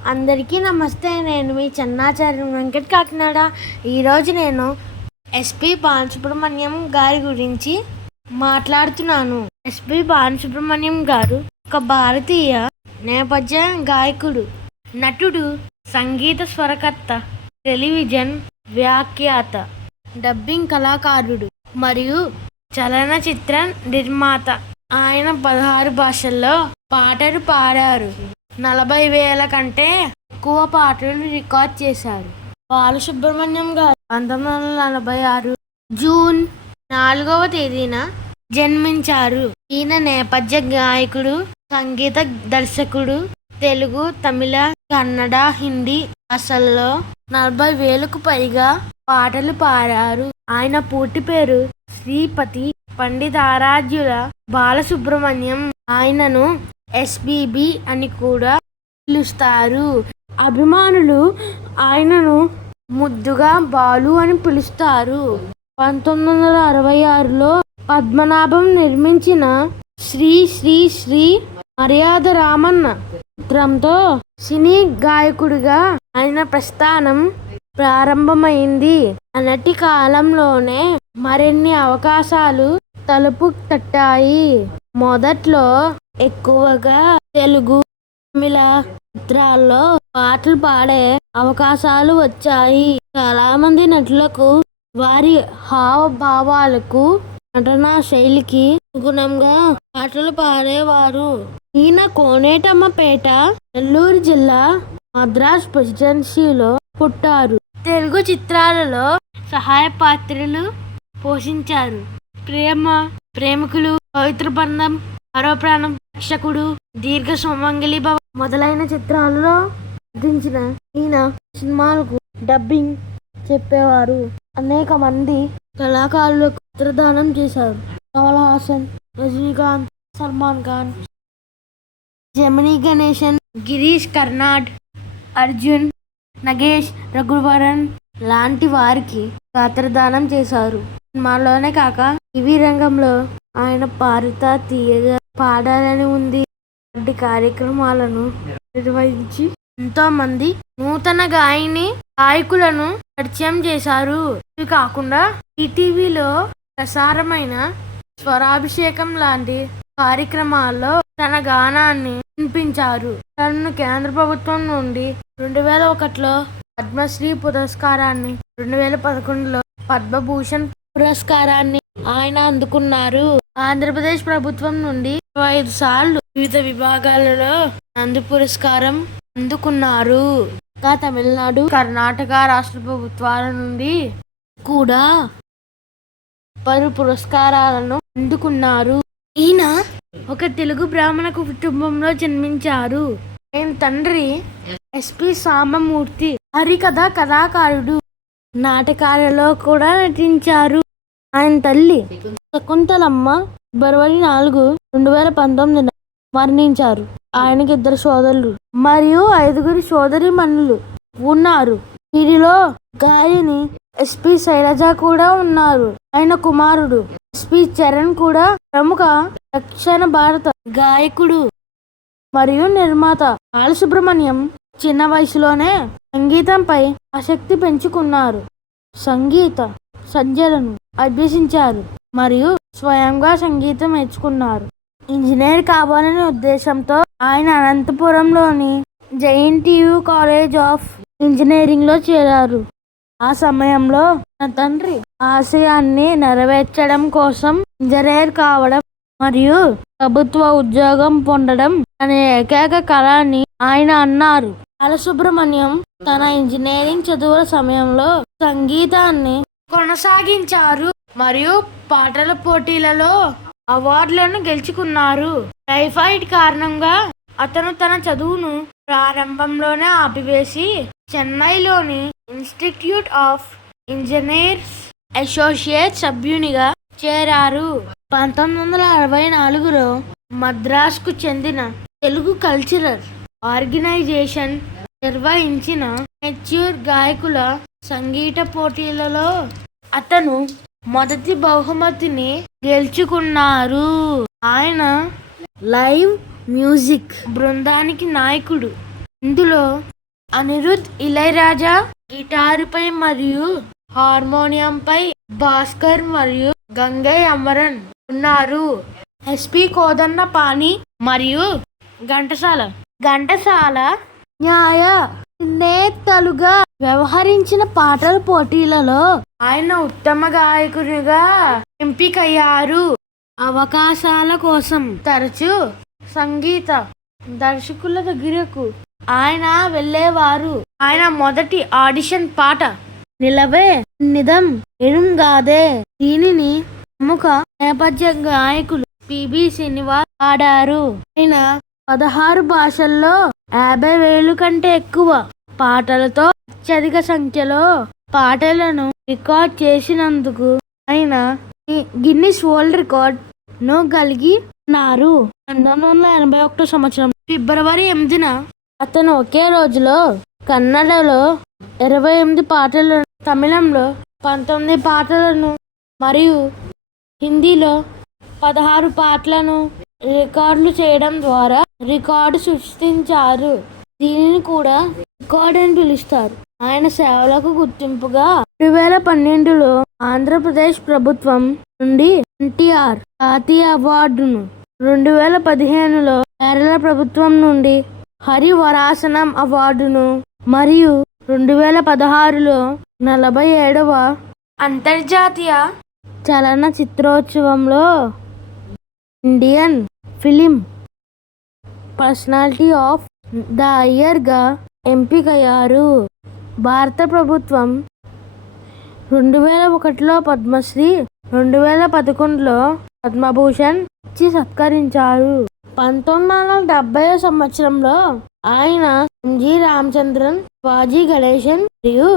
అందరికీ నమస్తే. నేను మీ చెన్నాచార్య వెంకట్ కాకినాడ. ఈరోజు నేను ఎస్పి బాలసుబ్రహ్మణ్యం గారి గురించి మాట్లాడుతున్నాను. ఎస్పి బాలసుబ్రహ్మణ్యం గారు ఒక భారతీయ నేపథ్య గాయకుడు, నటుడు, సంగీత స్వరకర్త, టెలివిజన్ వ్యాఖ్యాత, డబ్బింగ్ కళాకారుడు మరియు చలనచిత్ర నిర్మాత. ఆయన 16 భాషల్లో పాటలు పాడారు. 40,000 కంటే ఎక్కువ పాటలు రికార్డ్ చేశారు. బాలసుబ్రహ్మణ్యం గారు 1946 జూన్ 4వ తేదీన జన్మించారు. ఈయన నేపథ్య గాయకుడు, సంగీత దర్శకుడు. తెలుగు, తమిళ, కన్నడ, హిందీ భాషల్లో 40,000కు పైగా పాటలు పాడారు. ఆయన పూర్తి పేరు శ్రీపతి పండితారాధ్యుల బాలసుబ్రహ్మణ్యం. ఆయనను ఎస్బిబి అని కూడా పిలుస్తారు. అభిమానులు ఆయనను ముద్దుగా బాలు అని పిలుస్తారు. 1966లో పద్మనాభం నిర్మించిన శ్రీ శ్రీ శ్రీ మర్యాద రామన్న చిత్రంతో సినీ గాయకుడిగా ఆయన ప్రస్థానం ప్రారంభమైంది. అనటి కాలంలోనే మరిన్ని అవకాశాలు తలుపు తట్టాయి. మొదట్లో ఎక్కువగా తెలుగు, తమిళ చిత్రాల్లో పాటలు పాడే అవకాశాలు వచ్చాయి. చాలా మంది నటులకు వారి హావభావాలకు, నటనా శైలికి అనుగుణంగా పాటలు పాడేవారు. ఈయన కోనేటమ్మపేట, నెల్లూరు జిల్లా, మద్రాస్ ప్రెసిడెన్సీలో పుట్టారు. తెలుగు చిత్రాలలో సహాయ పాత్రలు పోషించారు. ప్రేమ, ప్రేమికులు, పవిత్ర బంధం, మరో ప్రాణం, రక్షకుడు, దీర్ఘ సుమంగళి భవ మొదలైన చిత్రాలలో నటించిన ఈయన సినిమాలకు డబ్బింగ్ చెప్పేవారు. అనేక మంది కళాకారులకు చిత్రదానం చేశారు. కమల్ హాసన్, రజనీకాంత్, సల్మాన్ ఖాన్, జమినీ గణేశన్, గిరీష్ కర్నాడ్, అర్జున్, నగేష్, రఘువరన్ లాంటి వారికి గాత్రదానం చేశారు. సినిమాలోనే కాక టీవీ రంగంలో ఆయన పాడుతా తీయగా, పాడాలని ఉంది వంటి కార్యక్రమాలను నిర్వహించి ఎంతో మంది నూతన గాయకులను పరిచయం చేశారు. ఇవి కాకుండా ఈటీవీలో ప్రసారమైన స్వరాభిషేకం లాంటి కార్యక్రమాల్లో తన గానాన్ని వినిపించారు. తనను కేంద్ర ప్రభుత్వం నుండి 2001లో పద్మశ్రీ పురస్కారాన్ని, 2011లో పద్మభూషణ్ పురస్కారాన్ని ఆయన అందుకున్నారు. ఆంధ్రప్రదేశ్ ప్రభుత్వం నుండి 25 సార్లు వివిధ విభాగాలలో నంది పురస్కారం అందుకున్నారు. ఇంకా తమిళనాడు, కర్ణాటక రాష్ట్ర ప్రభుత్వాల నుండి కూడా పలు పురస్కారాలను అందుకున్నారు. ఈయన ఒక తెలుగు బ్రాహ్మణ కుటుంబంలో జన్మించారు. ఆయన తండ్రి ఎస్పి సాంబమూర్తి హరికథ కథాకారుడు, నాటకాలలో కూడా నటించారు. ఆయన తల్లి శకుంతలమ్మ ఫిబ్రవరి 4, 2019 మరణించారు. ఆయనకి 2 సోదరులు మరియు 5 సోదరీమణులు ఉన్నారు. వీరిలో గాయని ఎస్పి శైలజ కూడా ఉన్నారు. ఆయన కుమారుడు ఎస్పి చరణ్ కూడా ప్రముఖ దక్షిణ భారత గాయకుడు మరియు నిర్మాత. బాలసుబ్రహ్మణ్యం చిన్న వయసులోనే సంగీతంపై ఆసక్తి పెంచుకున్నారు. సంగీత సంధ్యలను అభ్యసించారు మరియు స్వయంగా సంగీతం నేర్చుకున్నారు. ఇంజనీర్ కావాలనే ఉద్దేశంతో ఆయన అనంతపురంలోని జేఎన్టీయూ కాలేజ్ ఆఫ్ ఇంజనీరింగ్లో చేరారు. ఆ సమయంలో తన తండ్రి ఆశయాన్ని నెరవేర్చడం కోసం ఇంజనీర్ కావడం మరియు ప్రభుత్వ ఉద్యోగం పొందడం అనే ఏకైక కళ అని ఆయన అన్నారు. బాలసుబ్రహ్మణ్యం తన ఇంజనీరింగ్ చదువుల సమయంలో సంగీతాన్ని కొనసాగించారు మరియు పాటల పోటీలలో అవార్డులను గెలుచుకున్నారు. టైఫాయిడ్ కారణంగా అతను తన చదువును ప్రారంభంలోనే ఆపివేసి చెన్నైలోని ఇన్స్టిట్యూట్ ఆఫ్ ఇంజనీర్స్ అసోసియేట్ సభ్యునిగా చేరారు. 1964లో మద్రాసుకు చెందిన తెలుగు కల్చరల్ ఆర్గనైజేషన్ నిర్వహించిన మెచ్యూర్ గాయకుల సంగీత పోటీలలో అతను మొదటి బహుమతిని గెలుచుకున్నారు. ఆయన లైవ్ మ్యూజిక్ బృందానికి నాయకుడు. ఇందులో అనిరుద్ ఇళయరాజా గిటారుపై మరియు హార్మోనియంపై భాస్కర్ మరియు గంగై అమరన్ ఉన్నారు. ఎస్పి కోదండపాణి మరియు ఘంటసాల న్యాయ నేతలుగా వ్యవహరించిన పాటల పోటీలలో ఆయన ఉత్తమ గాయకునిగా ఎంపికయ్యారు. అవకాశాల కోసం తరచూ సంగీత దర్శకుల దగ్గరకు ఆయన వెళ్ళేవారు. ఆయన మొదటి ఆడిషన్ పాట నిలవే నిదం ఎరుంగాదే. దీనిని ప్రముఖ నేపథ్య గాయకులు పిబి శ్రీనివాస్ పాడారు. ఆయన 16 భాషల్లో 50,000 కంటే ఎక్కువ పాటలతో అత్యధిక సంఖ్యలో పాటలను రికార్డ్ చేసినందుకు ఆయన గిన్నిస్ వరల్డ్ రికార్డ్ ను కలిగి ఉన్నారు. 1981 సంవత్సరం ఫిబ్రవరి 8న అతను ఒకే రోజులో కన్నడలో 28 పాటలను, తమిళంలో 19 పాటలను మరియు హిందీలో 16 పాటలను రికార్డులు చేయడం ద్వారా రికార్డు సృష్టించారు. దీనిని కూడా రికార్డ్ అని పిలుస్తారు. ఆయన సేవలకు గుర్తింపుగా 2012లో ఆంధ్రప్రదేశ్ ప్రభుత్వం నుండి ఎన్టీఆర్ జాతీయ అవార్డును, 2015లో కేరళ ప్రభుత్వం నుండి హరివరాసనం అవార్డును మరియు 2016లో 47వ అంతర్జాతీయ చలనచిత్రోత్సవంలో Indian film personality of the ఇయర్గా ఎంపికయ్యారు. భారత ప్రభుత్వం 2001లో పద్మశ్రీ, 2011లో పద్మభూషణ్ ఇచ్చి సత్కరించారు. 1970 సంవత్సరంలో ఆయన ఎంజి రామచంద్రన్, శివాజీ గణేశన్ మరియు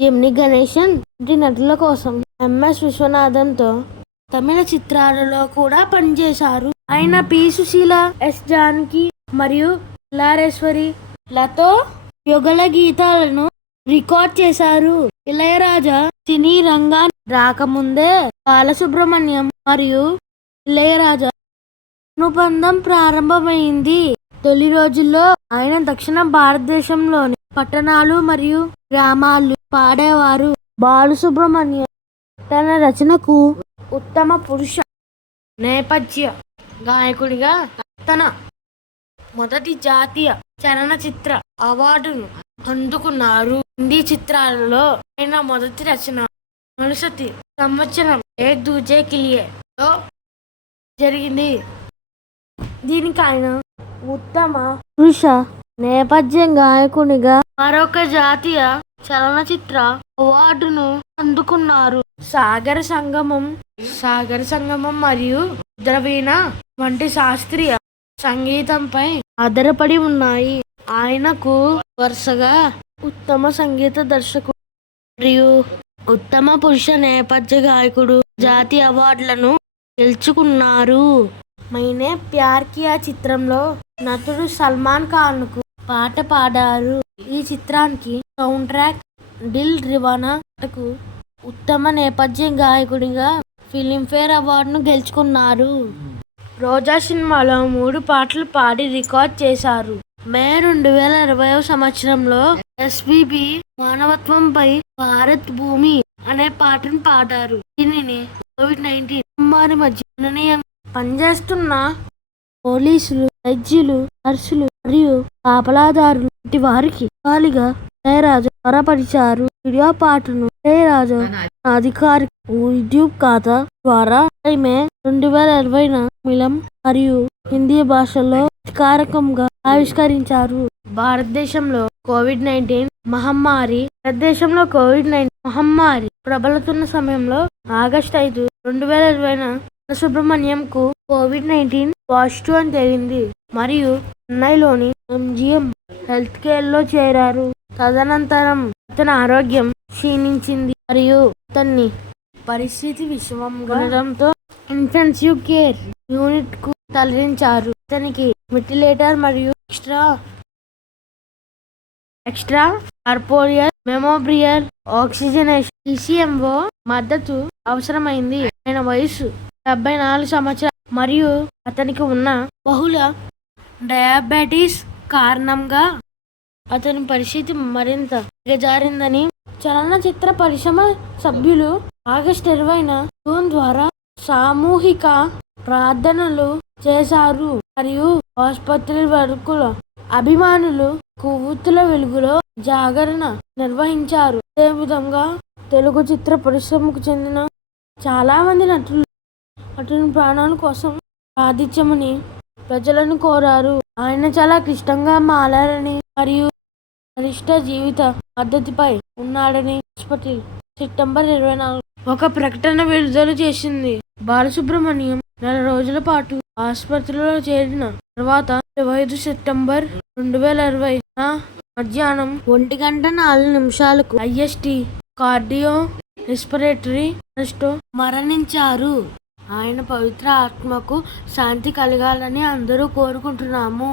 జెమిని గణేశన్ వంటి నటుల కోసం ఎంఎస్ విశ్వనాథన్తో తమిళ చిత్రాలలో కూడా పనిచేశారు. ఆయన పి సుశీల, ఎస్ జానకి మరియు ఎల్లారేశ్వరి లతో యుగళ గీతాలను రికార్డ్ చేశారు. ఇళయరాజా సినీ రంగానికి రాకముందే బాలసుబ్రహ్మణ్యం మరియు ఇళయరాజా అనుబంధం ప్రారంభమైంది. తొలి రోజుల్లో ఆయన దక్షిణ భారతదేశంలోని పట్టణాలు మరియు గ్రామాలు పాడేవారు. బాలసుబ్రహ్మణ్యం తన రచనకు ఉత్తమ పురుష నేపథ్య గాయకుడిగా తన మొదటి జాతీయ చలనచిత్ర అవార్డును అందుకున్నారు. హిందీ చిత్రాలలో ఆయన మొదటి రచన మరుసటి సంవత్సరం ఏక్ దూజే కిలియే లో జరిగింది. దీనికి ఆయన ఉత్తమ పురుష నేపథ్య గాయకునిగా మరొక జాతీయ చలనచిత్ర అవార్డును అందుకున్నారు. సాగర సంగమం మరియు ద్రవీణ వంటి శాస్త్రీయ సంగీతంపై ఆధారపడి ఉన్నాయి. ఆయనకు వరుసగా ఉత్తమ సంగీత దర్శకుడు మరియు ఉత్తమ పురుష నేపథ్య గాయకుడు జాతీయ అవార్డులను గెలుచుకున్నారు. మైనే ప్యార్ కియా చిత్రంలో నటుడు సల్మాన్ ఖాన్ కు పాట పాడారు. ఈ చిత్రానికి సౌండ్ ట్రాక్ దిల్ దివానాకు ఉత్తమ నేపథ్య గాయకుడిగా ఫిలింఫేర్ అవార్డును గెలుచుకున్నారు. రోజా సినిమాలో 3 పాటలు పాడి రికార్డ్ చేశారు. మే 2020 సంవత్సరంలో ఎస్పీబీ మానవత్వంపై భారత్ భూమి అనే పాటను పాడారు. దీనిని కోవిడ్-19 మహమ్మారి మధ్య పనిచేస్తున్న పోలీసులు, వైద్యులు, నర్సులు మరియు కాపలాదారులు వంటి వారికి ఖాళీగా ఇళయరాజా త్వరపరిచారు. వీడియో పాటను ఇళయరాజా అధికారిక యూట్యూబ్ ఖాతా ద్వారా మే 2020న తమిళం మరియు హిందీ భాషల్లో అధికారికంగా ఆవిష్కరించారు. భారతదేశంలో కోవిడ్-19 మహమ్మారి ప్రబలుతున్న సమయంలో ఆగస్టు 5, 2020న సుబ్రహ్మణ్యం కు కోవిడ్-19 పాజిటివ్ అని తేలింది మరియు చెన్నైలోని ఎంజిఎం హెల్త్ కేర్ లో చేరారు. తదనంతరం అతని ఆరోగ్యం క్షీణించింది మరియు అతన్ని పరిస్థితి విషమంగా ఇంటెన్సివ్ కేర్ యూనిట్ కు తరలించారు. అతనికి వెంటిలేటర్ మరియు ఎక్స్ట్రా కార్పోరియల్ మెమోబ్రియల్ ఆక్సిజనేషన్ ఈసీఎంఓ మద్దతు అవసరమైంది. ఆయన వయసు 74 సంవత్సరాలు మరియు అతనికి ఉన్న బహుళ డయాబెటీస్ కారణంగా అతని పరిస్థితి మరింత దిగజారిందని చలనచిత్ర పరిశ్రమ సభ్యులు ఆగస్టు 20న జూన్ ద్వారా సామూహిక ప్రార్థనలు చేశారు మరియు ఆసుపత్రి వర్కుల అభిమానులు కొవ్వొత్తుల వెలుగులో జాగరణ నిర్వహించారు. అదే విధంగా తెలుగు చిత్ర పరిశ్రమకు చెందిన చాలా మంది నటుని ప్రాణాల కోసం ప్రార్థించమని ప్రజలను కోరారు. ఆయన చాలా క్లిష్టంగా మారారని మరియు గరిష్ట జీవిత పద్ధతిపై ఉన్నాడని ఆసుపత్రి సెప్టెంబర్ 24 ఒక ప్రకటన విడుదల చేసింది. బాలసుబ్రమణ్యం 4 రోజుల పాటు ఆసుపత్రిలో చేరిన తర్వాత 25 సెప్టెంబర్ 2020 మధ్యాహ్నం 1:04 IST కార్డియో రెస్పిరేటరీ అరెస్ట్తో మరణించారు. ఆయన పవిత్ర ఆత్మకు శాంతి కలగాలని అందరూ కోరుకుంటున్నాము.